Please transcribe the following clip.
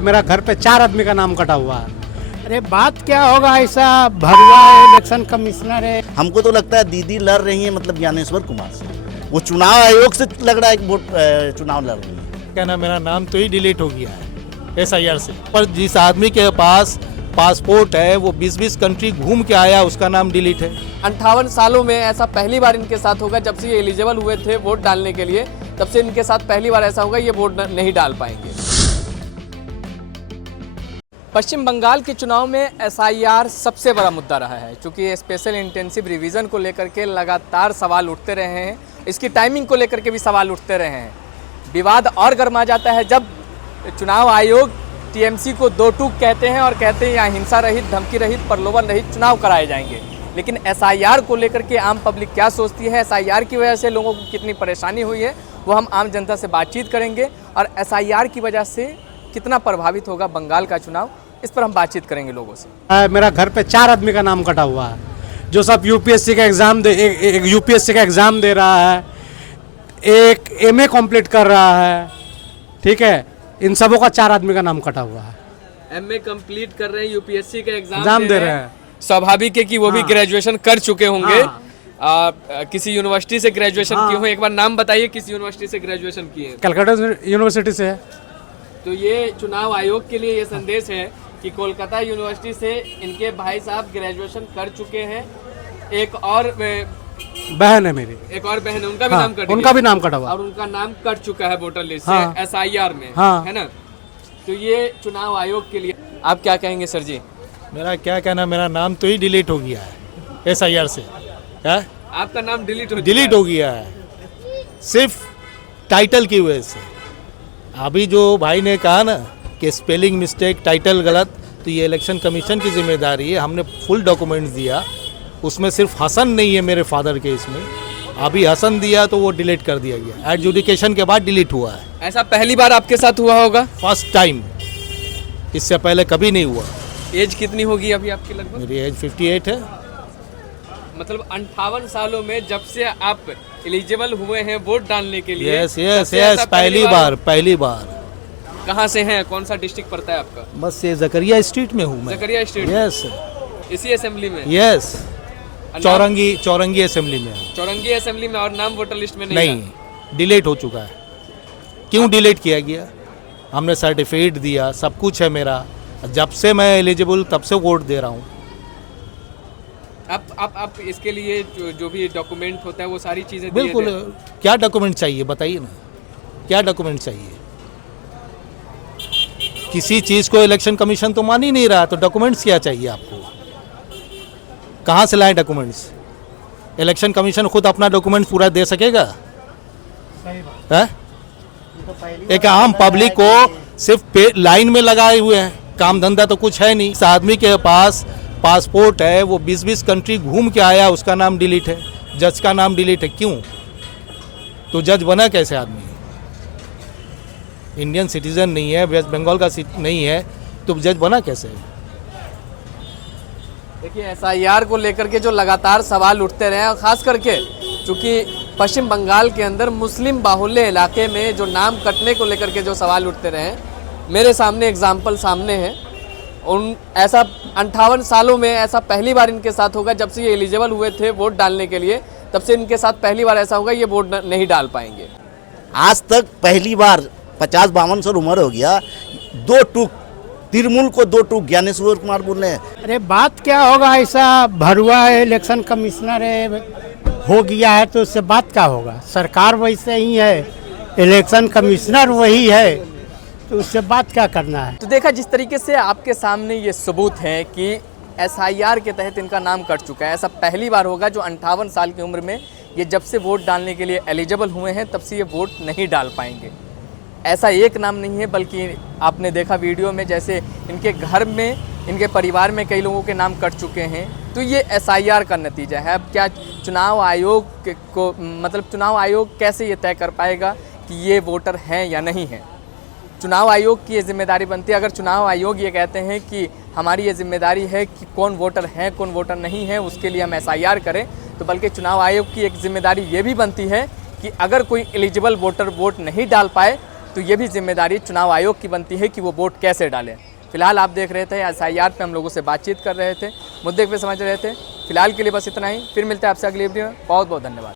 मेरा घर पे 4 आदमी का नाम कटा हुआ है। अरे बात क्या होगा, ऐसा भरुआ है, इलेक्शन कमिश्नर है। हमको तो लगता है दीदी लड़ रही है मतलब ज्ञानेश्वर कुमार से, वो चुनाव आयोग से लग रहा है कि वोट चुनाव लड़ रही है। क्या ना, मेरा नाम तो ही डिलीट हो गया है SIR से। पर जिस आदमी के पास पासपोर्ट है वो 20-20 कंट्री घूम के आया, उसका नाम डिलीट है। 58 सालों में ऐसा पहली बार इनके साथ होगा। जब से ये एलिजिबल हुए थे वोट डालने के लिए, तब से इनके साथ पहली बार ऐसा होगा ये वोट नहीं डाल पाएंगे। पश्चिम बंगाल के चुनाव में SIR सबसे बड़ा मुद्दा रहा है, क्योंकि स्पेशल इंटेंसिव रिवीजन को लेकर के लगातार सवाल उठते रहे हैं। इसकी टाइमिंग को लेकर के भी सवाल उठते रहे हैं। विवाद और गर्मा जाता है जब चुनाव आयोग TMC को दो टूक कहते हैं और कहते हैं यहाँ हिंसा रहित, धमकी रहित, प्रलोभन रहित चुनाव कराए जाएंगे। लेकिन SIR को लेकर के आम पब्लिक क्या सोचती है, SIR की वजह से लोगों को कितनी परेशानी हुई है, वो हम आम जनता से बातचीत करेंगे। और SIR की वजह से कितना प्रभावित होगा बंगाल का चुनाव, इस पर हम बातचीत करेंगे लोगों से। मेरा घर पे 4 आदमी का नाम कटा हुआ है, जो सब UPSC का एग्ज़ाम एक UPSC का एग्ज़ाम दे रहा है, एक MA कंप्लीट कर रहा है, ठीक है। इन सबों का 4 आदमी का नाम कटा हुआ है। MA कंप्लीट कर रहे हैं, UPSC का एग्जाम दे रहे हैं। स्वाभाविक है कि वो भी ग्रेजुएशन कर चुके होंगे। हाँ। किसी यूनिवर्सिटी से ग्रेजुएशन किए हो, एक बार नाम बताइए किस यूनिवर्सिटी से ग्रेजुएशन किए हैं। कलकत्ता यूनिवर्सिटी से है। तो ये चुनाव आयोग के लिए ये संदेश है कि कोलकाता यूनिवर्सिटी से इनके भाई साहब ग्रेजुएशन कर चुके हैं। एक और बहन है मेरी, एक और बहन है, उनका भी हाँ, नाम कट उनका गया। भी नाम कटा हुआ और उनका नाम कट चुका है वोटर लिस्ट हाँ। से SIR में, हाँ। है ना। तो ये चुनाव आयोग के लिए आप क्या कहेंगे सर जी? मेरा क्या कहना, मेरा नाम तो ही डिलीट हो गया है SIR से। क्या आपका नाम डिलीट हो गया है सिर्फ टाइटल की वजह से। अभी जो भाई ने कहा ना कि स्पेलिंग मिस्टेक, टाइटल गलत, तो ये इलेक्शन कमीशन की जिम्मेदारी है। हमने फुल डॉक्यूमेंट्स दिया, उसमें सिर्फ हसन नहीं है मेरे फादर के इसमें। अभी हसन दिया तो वो डिलीट कर दिया गया, एडजुडिकेशन के बाद डिलीट हुआ है। ऐसा पहली बार आपके साथ हुआ होगा? फर्स्ट टाइम, इससे पहले कभी नहीं हुआ। एज कितनी होगी अभी आपकी लगभग? मेरी एज 58 है। मतलब 58 सालों में जब से आप एलिजिबल हुए हैं वोट डालने के लिए। यस यस यस, पहली बार। कहाँ से हैं, कौन सा डिस्ट्रिक्ट पड़ता है आपका? बस ये जकरिया स्ट्रीट में हूँ मैं। जकरिया स्ट्रीट? यस। इसी असेंबली में? यस, चौरंगी असेंबली में। चौरंगी असेंबली में। और नाम वोटर लिस्ट में नहीं, डिलीट हो चुका है। क्यों डिलीट किया गया? हमने सर्टिफिकेट दिया, सब कुछ है मेरा। जब से मैं एलिजिबल तब से वोट दे रहा हूँ। आप इसके लिए जो भी डॉक्यूमेंट होता है वो सारी चीजें बिल्कुल। क्या डॉक्यूमेंट चाहिए बताइए ना, क्या डॉक्यूमेंट चाहिए? किसी चीज़ को इलेक्शन कमीशन तो मान ही नहीं रहा, तो डॉक्यूमेंट्स क्या चाहिए आपको? कहाँ से लाएं डॉक्यूमेंट्स? इलेक्शन कमीशन खुद अपना डॉक्यूमेंट पूरा दे सकेगा? है? एक आम पब्लिक को सिर्फ लाइन में लगाए हुए हैं, काम धंधा तो कुछ है नहीं। इस आदमी के पास पासपोर्ट है, वो 20-20 कंट्री घूम के आया, उसका नाम डिलीट है। जज का नाम डिलीट है, क्यों? तो जज बना कैसे आदमी? इंडियन सिटीजन नहीं है, वेस्ट बंगाल का नहीं है, तो जज बना कैसे? देखिए SIR को लेकर के जो लगातार सवाल उठते रहे हैं, और ख़ास करके चूँकि पश्चिम बंगाल के अंदर मुस्लिम बाहुल्य इलाके में जो नाम कटने को लेकर के जो सवाल उठते रहे हैं, मेरे सामने एग्जाम्पल सामने है। ऐसा 58 सालों में ऐसा पहली बार इनके साथ होगा। जब से ये एलिजिबल हुए थे वोट डालने के लिए, तब से इनके साथ पहली बार ऐसा होगा ये वोट नहीं डाल पाएंगे। आज तक पहली बार 50-52 साल उम्र हो गया, 2 टूक तृणमूल को 2 टूक ज्ञानेश्वर कुमार बोल रहे हैं। अरे बात क्या होगा, ऐसा भरुआ है, इलेक्शन कमिश्नर है, हो गया है, तो उससे बात क्या होगा? सरकार वैसे ही है, इलेक्शन कमिश्नर वही है, तो उससे बात क्या करना है? तो देखा जिस तरीके से आपके सामने ये सबूत है कि SIR के तहत इनका नाम कट चुका है। ऐसा पहली बार होगा जो 58 साल की उम्र में ये जब से वोट डालने के लिए एलिजिबल हुए हैं तब से ये वोट नहीं डाल पाएंगे। ऐसा एक नाम नहीं है, बल्कि आपने देखा वीडियो में जैसे इनके घर में, इनके परिवार में कई लोगों के नाम कट चुके हैं। तो ये SIR का नतीजा है। अब क्या चुनाव आयोग को, मतलब चुनाव आयोग कैसे ये तय कर पाएगा कि ये वोटर हैं या नहीं हैं? चुनाव आयोग की ये जिम्मेदारी बनती है। अगर चुनाव आयोग ये कहते हैं कि हमारी ये जिम्मेदारी है कि कौन वोटर है कौन वोटर नहीं है, उसके लिए हम SIR करें, तो बल्कि चुनाव आयोग की एक जिम्मेदारी ये भी बनती है कि अगर कोई एलिजिबल वोटर वोट नहीं डाल पाए तो ये भी जिम्मेदारी चुनाव आयोग की बनती है कि वो वोट कैसे डालें। फिलहाल आप देख रहे थे SIR पे हम लोगों से बातचीत कर रहे थे, मुद्दे पे समझ रहे थे। फिलहाल के लिए बस इतना ही, फिर मिलते हैं आपसे अगली वीडियो में। बहुत बहुत धन्यवाद।